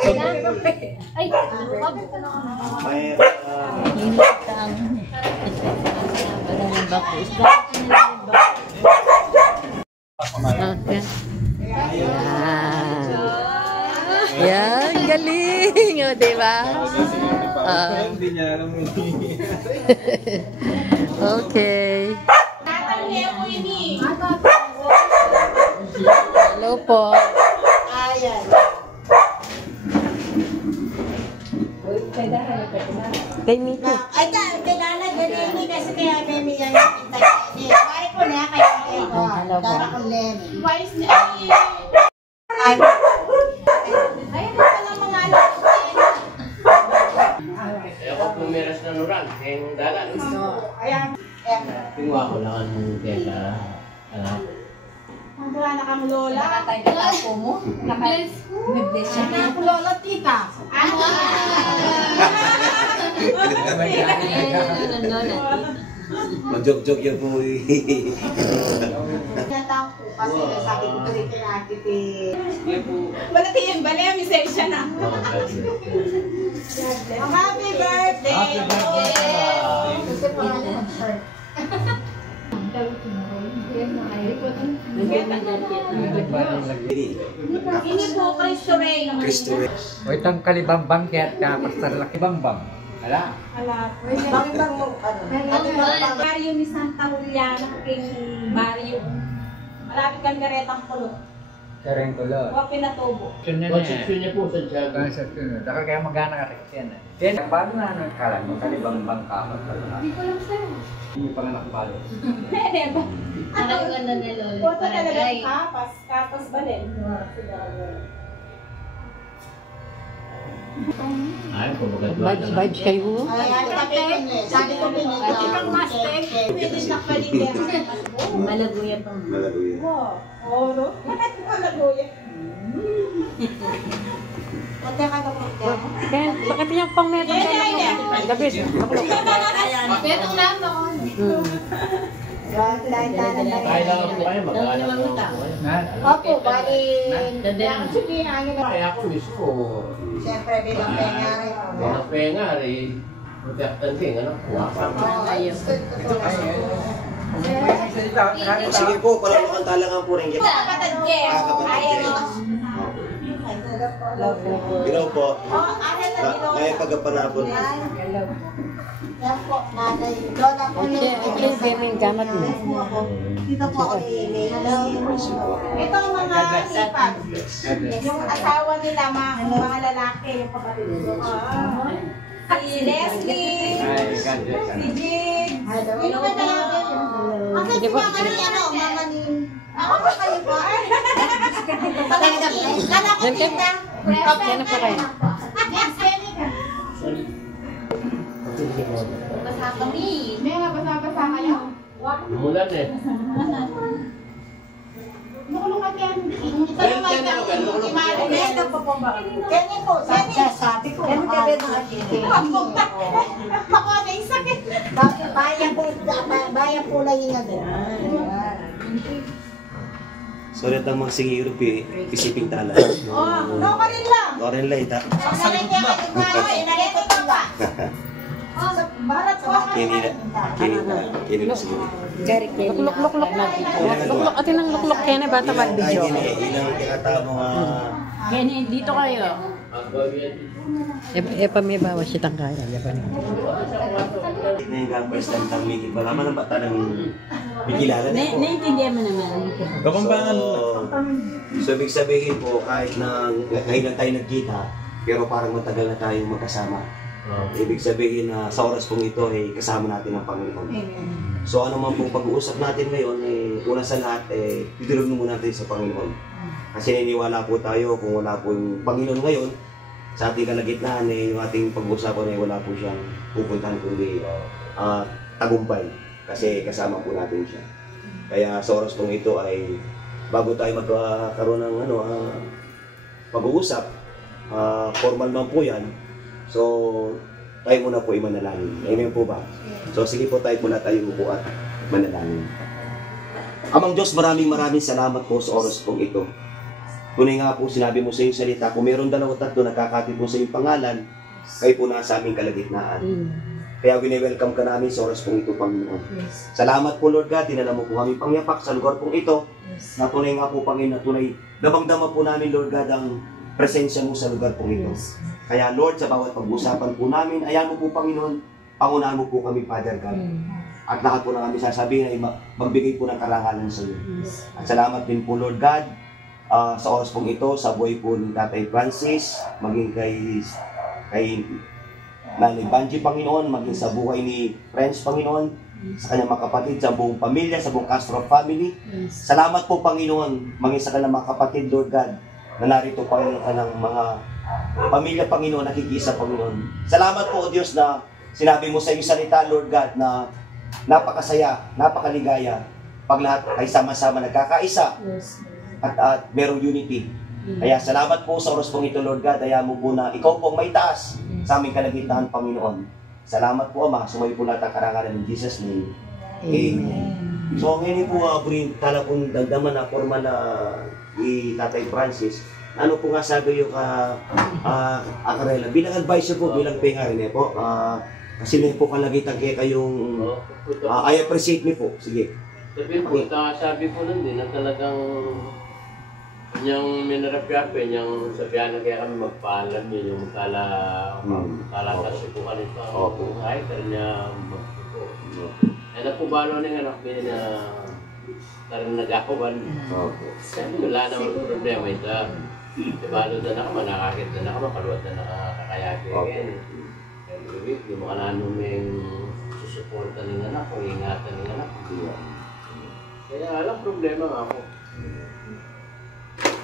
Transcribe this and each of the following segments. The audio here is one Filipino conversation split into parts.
Ay, bakit ka na May yan, galing, o, diba? Okay. Hello po. Ayan. Kay Mito. Ay, kailangan ganyan ni kasi kaya may yan yung kita niya. Kaya ko na kaya ko. Dara ko len. Wise na Ay. Ayan na pala mga anak. Ako pumiras na nuran, yung dalan. Ayan. Tingwa ko lang ang teka. Ang wala na kang lola. Nakatay ka tapo mo? Nag-bless siya na ako lola tita. mag-joke-joke yan po eh. Natang po kasi sabi ko tuloy kay Ate Pete. Wala tiyong bali, may section na. Happy birthday! Happy birthday! Gusto ko nga mag-shirt. Ini po, Cristo Rey. Cristo Rey. O itong kalibambang kaya pastor laki bambang. Ala. Bang mo, ano? Barrio ni Santa Juliana, king Barrio. Malapit kang garetang pulot. Kareng kulot. Huwag pinatubo. Conception niya po sa Tiago. Conception. Daka kaya magana ka kasi yan. Then, paano na ano kala mo? Kalibambang kapat pala. Hindi ko lang sir. Hindi pa nga nakabalo. Pwede ba? Ang ganda na lolo. Ito talaga kapas. Kapas ba din? Ay, kumbaga Vibes kayo. Sabi ko pinito. Ang master. Pwede na paligyan. Malaguya pa. Malago yan. Oro. Bakit ko malaguya? Punta ka na punta. Ken, bakit yung pang meron kayo? Gabis. Petong lang ako. Kaya lang po kayo, mag-anak po ako. Opo, bali. Dadaan. Actually, ano na. Kaya ako mismo. Siyempre, bilang pengari. Mga pengari, protektan din, ano? Wapang. Sige po, palakpakan talangan po rin kita. Kapatid Jer. Kapatid Jer. Ginaw po. May pagkapanapon. Yan po, nanay. Lola po ni. Okay, may gamat mo. Dito po ako ni. Ito ang mga sipag. Yung asawa nila, mga lalaki, yung kapatid ko. Si Leslie, si Jig. Ano ba talaga? Ang Hindi po. mama ni ano, mama ni. Ako ba kayo po? Yan kayo. Yan na po kayo. Basa kami. May nga basa-basa kayo? Mulan eh. Nakulungan yan. Ganyan po, sabi ko. Ganyan ka rin ang Ako na yung sakit. Bayan po lang yung nagin. Sulit ang mga sigiro pisiping tala. No ka rin lang. Loren light ha. Inalikot ko ba? Barat ko. Kinila siguro. Luklok na. Luklok. Atin ang luklok kaya na bata mag-video. Ilang kinatamo nga. Ganyan, dito kayo. May bawas sitang kaya. Na yung gampers lang tang mikil. Malaman ang bata ng mikilala na po. Naiintindihan mo naman. So ibig sabihin po, kahit na ngayon lang tayo nagkita, pero parang matagal na tayong magkasama. Ibig sabihin na sa oras pong ito ay kasama natin ang Panginoon. So ano man pong pag-uusap natin ngayon, una sa lahat, idulog muna natin sa Panginoon. Kasi naniniwala po tayo kung wala po yung Panginoon ngayon, sa ating kalagitnaan, yung ating pag-uusapan ay wala po siyang pupuntahan kundi tagumpay. Kasi kasama po natin siya. Kaya sa oras pong ito ay bago tayo magkaroon ng pag-uusap, formal man po yan. So, tayo muna po ay manalangin. Amen po ba? So, sige po tayo muna tayo upo at manalangin. Amang Diyos, maraming salamat po sa oras pong ito. Tunay nga po, sinabi mo sa iyong salita, kung meron 2 o 3 nagkakatid po sa iyong pangalan, kayo po nasa aming kalagitnaan. Kaya wini-welcome ka namin sa oras pong ito, Panginoon. Salamat po, Lord God, dinala mo po kami pangyapak sa lugar pong ito. Na tunay nga po, Panginoon, na tunay, damang-dama po namin, Lord God, ang presensya mo sa lugar pong ito. Kaya, Lord, sa bawat pag-usapan po namin, ayan mo po, Panginoon, pangunahan mo po kami, Father God. At lahat po na kami sasabihin ay magbigay po ng karangalan sa iyo. At salamat din po, Lord God, sa oras pong ito, sa buhay po ni Tatay Francis, maging kay Nanay Banji, Panginoon, maging sa buhay ni Friends, Panginoon, sa kanyang mga kapatid, sa buong pamilya, sa buong Castro family. Salamat po, Panginoon, maging sa kanyang mga kapatid, Lord God, na narito, Panginoon, ka ng mga pamilya, Panginoon, nakikisa, Panginoon. Salamat po, O Diyos, na sinabi mo sa iyong salita, Lord God, na napakasaya, napakaligaya, pag lahat ay sama-sama nagkakaisa at merong unity. Kaya salamat po sa oras pong ito, Lord God. Kaya mo po na ikaw pong may taas sa aming kalagitnaan, Panginoon. Salamat po, Ama. Sumayo po lahat ang karangalan in Jesus' name. Amen. So ngayon po, Brin, tala pong dagdaman na forma na Tatay Francis. Ano po nga sabi yung Akarela? Bilang advisor po, bilang pengarin po. Kasi may po kalagitan kayong I appreciate me po. Sige. Sabi ko nun din na talagang yung minarapyape, yung sabihan na kaya kami magpaalam yun, yung kalatas ko kanito, kahit niya magpupo. Eh napubalo na yung anak din na tarang nag-akuban. Wala naman problema ito. Balo na na ka, manakakit na na ka, makaluwat na nakakayagin. Yung mga nanuming susuporta ng anak, o ingatan ng anak. Kaya alam problema nga ako.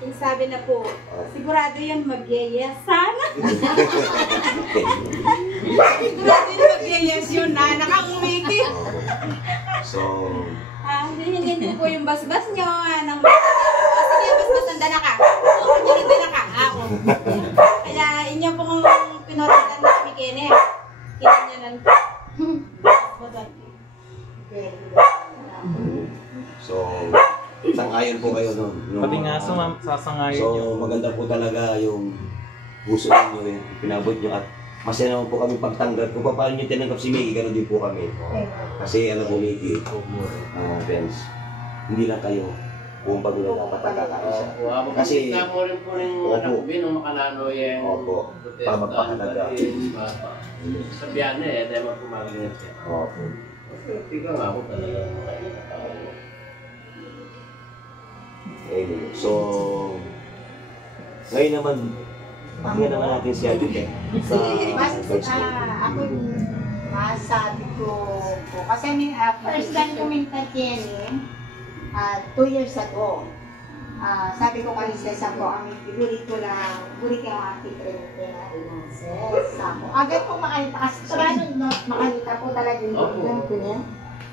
Yung sabi na po, sigurado yan mag-yes sana. Sigurado yan mag-yes yun na, nakaumiki. So, Hingin din po yung basbas nyo. Sige, basbas, tanda na ka. Oo, tanda na ka. Ako. Kaya inyo pong pinoritan na kami kene. Kinan nyo lang. so, sang-ayon po kayo nun. Pati nga sasangayon nyo. So, maganda po talaga yung puso ninyo, yung pinabot nyo at masaya naman po kami pagtanggap. Kung paano nyo tinanggap si Mickey, gano'n din po kami. Kasi alam po Mickey, friends, hindi lang kayo kung bago na dapat nagkakaisa. Kasi, mo rin po rin anak ko, nung makanano yung para magpakalaga. Sabihan na dahil magpumagaling siya. Ikaw nga ako talaga makakatawa. So, ngayon naman, pakinggan naman natin si Adit sa ako yung masabi ko po. Kasi first time kuminta yan 2 years ago. Sabi ko kanina sa ko, ang burrito lang, burrito ang ating trente na inanses. Agad po makita, kasi sarado makita po talaga yung burrito niya.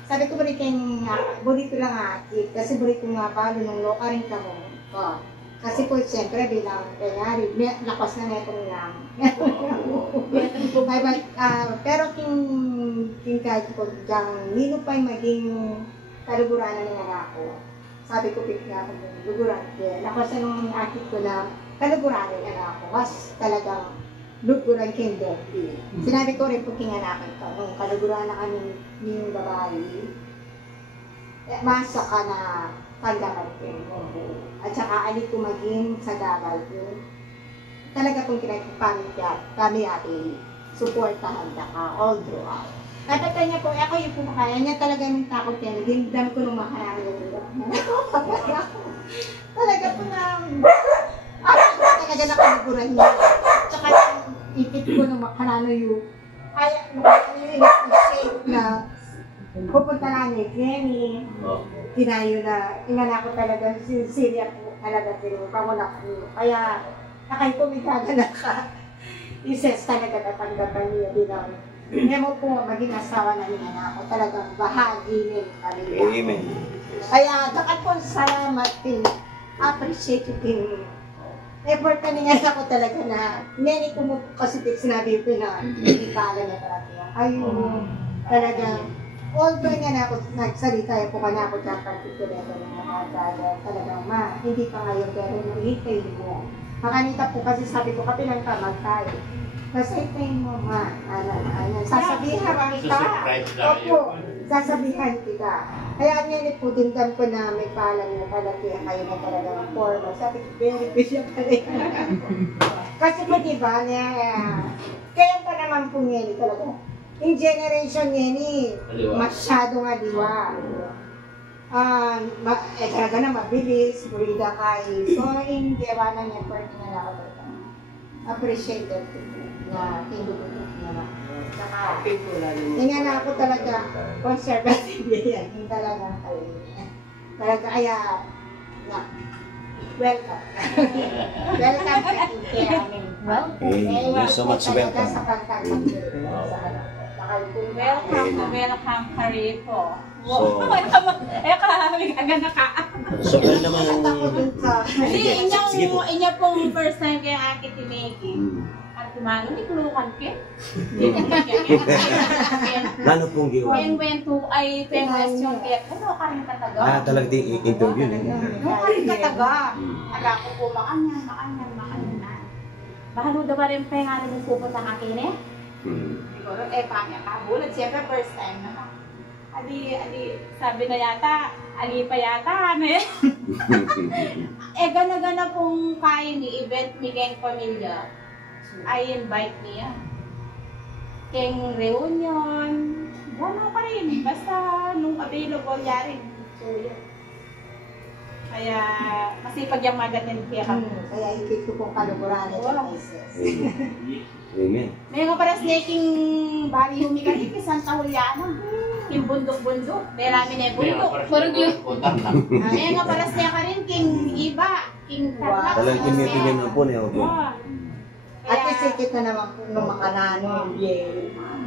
Sabi ko burrito lang ati, kasi burrito nga pa, nung loka rin ka mo. Kasi po, siyempre, bilang kanyari, lakas na neto lang. Pero king kahit po diyang nino pa'y maging kaluguranan ng anak ko. Sabi ko, pigla ko yung luguran. Lakas na nung akit ko na kaluguranan ng anak ko. Mas talagang luguran king dirty. Sinabi ko rin po king anak ko, nung kaluguranan na kami yung babae, masa ka na pagdagal ko. At saka alit ko maging sa dagal ko. Talaga pong kami ating supportahan ka all throughout. At niya po, ako yung pumakaya niya talaga yung takot niya. Dami ko nung makarami yung talaga po na talaga nakaliguran niya. Tsaka ipit ko nung makarami yung kaya yung na pupunta namin, Kenny. Tinayo na, ingana ko talaga, sincere ako talaga din, pamuna ko. Kaya, nakay pumigaga na ka, ises talaga natanggapan niya bilang. Hindi mo po maging asawa na niya na ako, talagang bahagi ng pamilya. Amen. Kaya, dakat po salamat din, appreciate din. Effort ka niya ako talaga na, hindi ko mo kasi sinabi ko na, hindi pala niya talaga. Ayun, talaga. although nga na ako, nagsalita po ka na ako dyan particular ng mga talagang hindi pa ngayon, pero nahihintay mo. Makanita po kasi sabi ko, kapilang tamag tayo. Kasi mo, sasabihan kita. Opo, sasabihan kita. Kaya ngayon po, dindan ko na may palang na palagyan kayo na talagang formal. Sabi ko, very good siya pala. Kasi po diba, kaya pa naman po ngayon talaga. Yung generation ngayon, masyadong aliwa. Talaga na mabilis, burida kayo. So, yung gawa na niya, pwede na ako talaga. Appreciate it na tinututok na. Saka, hindi na ako talaga conservative yan. Hindi talaga kayo. Talaga, kaya, welcome. Welcome sa kaya amin. Thank you so much, welcome. Sa pagkakasama. Welcome ka rito. So, Agad na ka. so ano naman Hindi, sige po. inyo pong first time kaya akit tiniki. At kumano, hindi kulukan ke. Lalo pong giwa. When to ay question ke. Ano ka rin kataga? Talagang di interview na. Ano ka rin kataga? Ala ko po, makanyan. Bahalo daw ba rin pa yung ano yung pupunta ng akin eh? Siguro, pangya ka. Bulat, siyempre first time na. Ali, sabi na yata, ali pa yata, ano eh. Gana-gana pong kain ni event ni Keng Pamilya. I invite niya. Keng reunion. Gano'n pa rin. Basta nung available niya rin. So, yun. Kaya, masipag yung maganin kaya kami. Kaya ikit ko pong kaluguran at places. Amen. May nga para snaking bali humikari, Santa Juliana. Yung bundok-bundok. May rami na yung bundok. Parang yun. May nga para snack ka rin, king iba. King tarlac. Talagang tingin na po niya. At isikit na naman po nung makanano.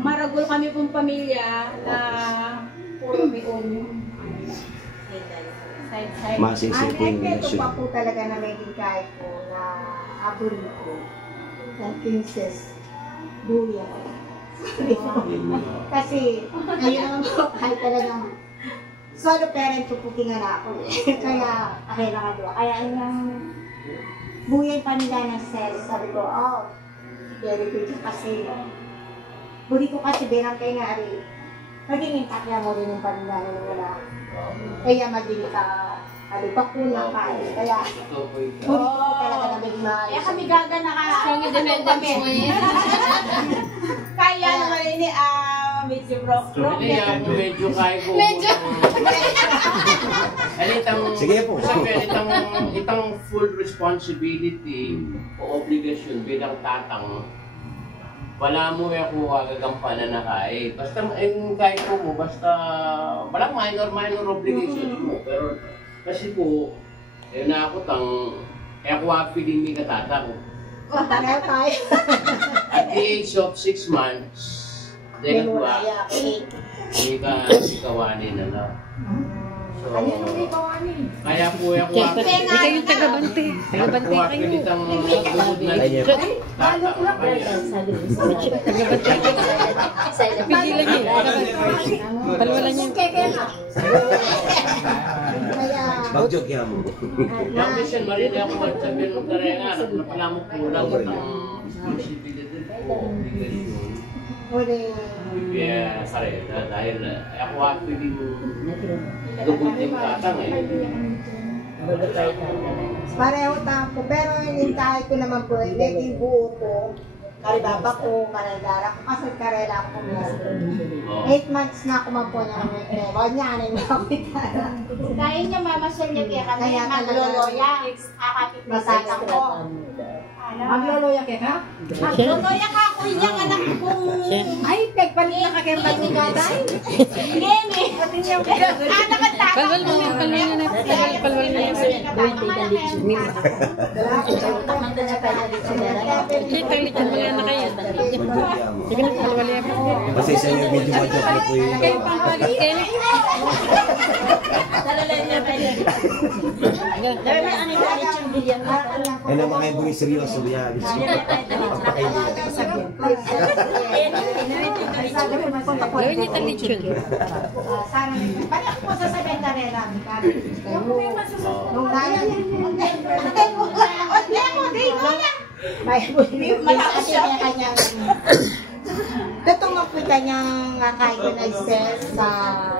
Maragol kami pong pamilya na puro reunion. Side-side. Masisip po yung Ito election. pa po talaga na may hikay po na abuliko ng Princess Buya. Kasi, ayun naman po, kahit talagang solo parent ko po tingala ako. Kaya, kailangan doon. Kaya yung buhay pa nila ng sales, sabi ko, very good kasi huli ko kasi bilang kay Nari, maging intakya mo rin yung panila ng wala. Kaya maging pagkulang ka. Kaya, huli ko talaga na may Kaya kami gagana ka. Strong independence mo yan. Kaya naman ini, medyo broke. Medyo kaya ko. Sige po. Itang full responsibility o obligasyon bilang tatang, wala mo ako agagampanan na kaya. Basta kaya ko mo, basta walang minor obligations mo. Pero kasi po, na ako ako feeling may katata ko. At the age of 6 months, dahil ko hindi ka kawanin na lang. So, kaya po ako Ikaw yung taga-bante. Taga-bante kayo. itang magdugod na Taga-bante kayo. Pigilan niyo. Palwalan niyo. Mag-joke yan mo. Yung mission, marili ako magsabi ng tarenga, na pala mo kulang itang responsibility po, obligasyon. Kaya, sorry, dahil ako actually dugutin tatang Pareho tapo, pero hinintay ko naman po, naging buo ko, karibaba ko, karaldara ko, kasi karela ko mismo. 8 months na ako man po niya ng huwag niya, ano yung nakapitara. Kaya niya mamasyal niya kaya kami Kaya magloloya. Akapit na Masaya ko. ko. Magloloya ka ka? Magloloya ka ako yung anak kong... Ay, tagpalit na kakirman ni Gaday. Gene! Anak ang takot. Palwal mo yan. Palwal mo yan. Palwal mo yan. Kita litan mo yan na kayo. Mag-joke yan mo. Sige na, palwal yan. Kasi sa inyo medyo mag-joke na po yun. Kayo pang palit kayo. Ay naman kayo po yung seryoso yan. Pagpakaili yan. sabi ko punta po. Gawin niyo talitsyon. Sana bali ako po sasabihin ka rin namin. Nung nayan. May kasi niya kanyang tutungok ko kanyang kahit ko na stress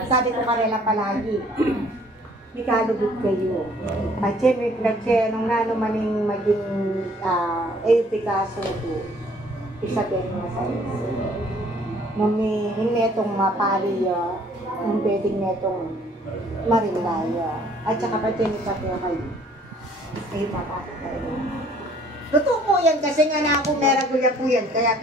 sabi ko karela palagi. May kalugit kayo. At syempre, nung nano maning maging Picasso to, isabihin mo sa iyo. Nung netong mapariya, nung pwedeng netong marilaya. At saka pa dyan ipatyo kayo. Ay, papakit kayo. Totoo po yan, kasi nga na ako meraguya po yan. Kaya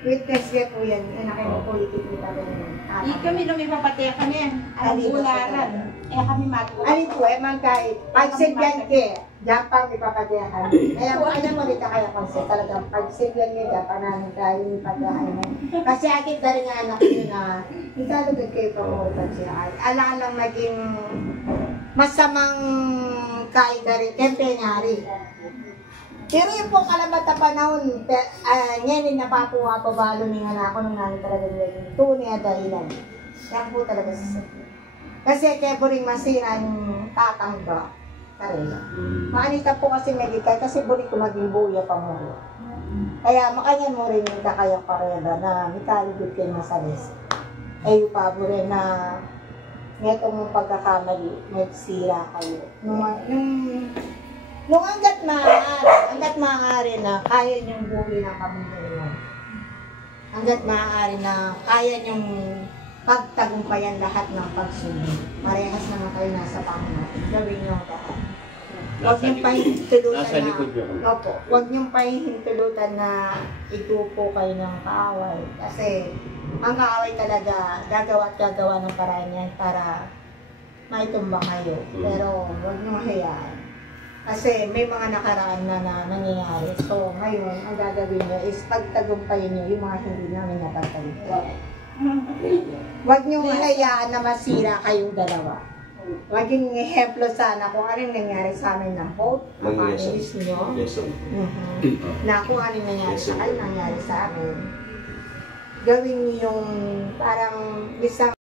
witness niya po yan. Anak mo po ikikita ko yun. Hindi kami lumipapataya kami. Ang bularan. Kami mag-ulat. Alin po, kahit pagsigyan ke, diyan pang ipapataya kami. Kaya alam mo rin kaya konsep talagang pagsigyan niya, diyan pa namin tayo ipataya mo. Kasi akin na rin nga anak nyo na ikalugad kayo pa mo siya. Alalang maging masamang kaida rin, kempenyari. Pero yung po kalamat na panahon, ngayon napapuha pa balo ni anak ko nung namin talaga nilagay. Tunay at dahilan. Yan po talaga sa sakit. Kasi kaya po rin masira yung tatangga. Karela. Maanita po kasi medical kasi buli ko maging buya pa mo. Kaya makanyan mo rin yung kakayang karela na may kalibig kayo masalis. Eh yung pabo rin na netong pagkakamali, nagsira kayo. Nung hanggat maaari na kaya niyong buhay ng pamilya. Hanggat maaari na kaya niyong pagtagumpayan lahat ng pagsunod. Parehas naman kayo nasa pamahalaan. Gawin niyo ang lahat. Huwag niyong pahintulutan Nasa likod niyo. Opo. Huwag niyong pahintulutan na itupo kayo ng kaaway. Kasi ang kaaway talaga gagawa ng paraan yan para maitumba kayo. Pero huwag niyong hayaan. Kasi may mga nakaraan na nangyayari. So, ngayon, ang gagawin niyo is pagtagumpayin niyo yung mga hindi namin napagtagumpayin. Huwag niyo hayaan na masira kayong dalawa. Maging ehemplo sana kung anong nangyari sa amin ng both, ng families niyo. Na kung anong nangyari sa kayo, nangyari sa amin. Gawin niyo yung parang isang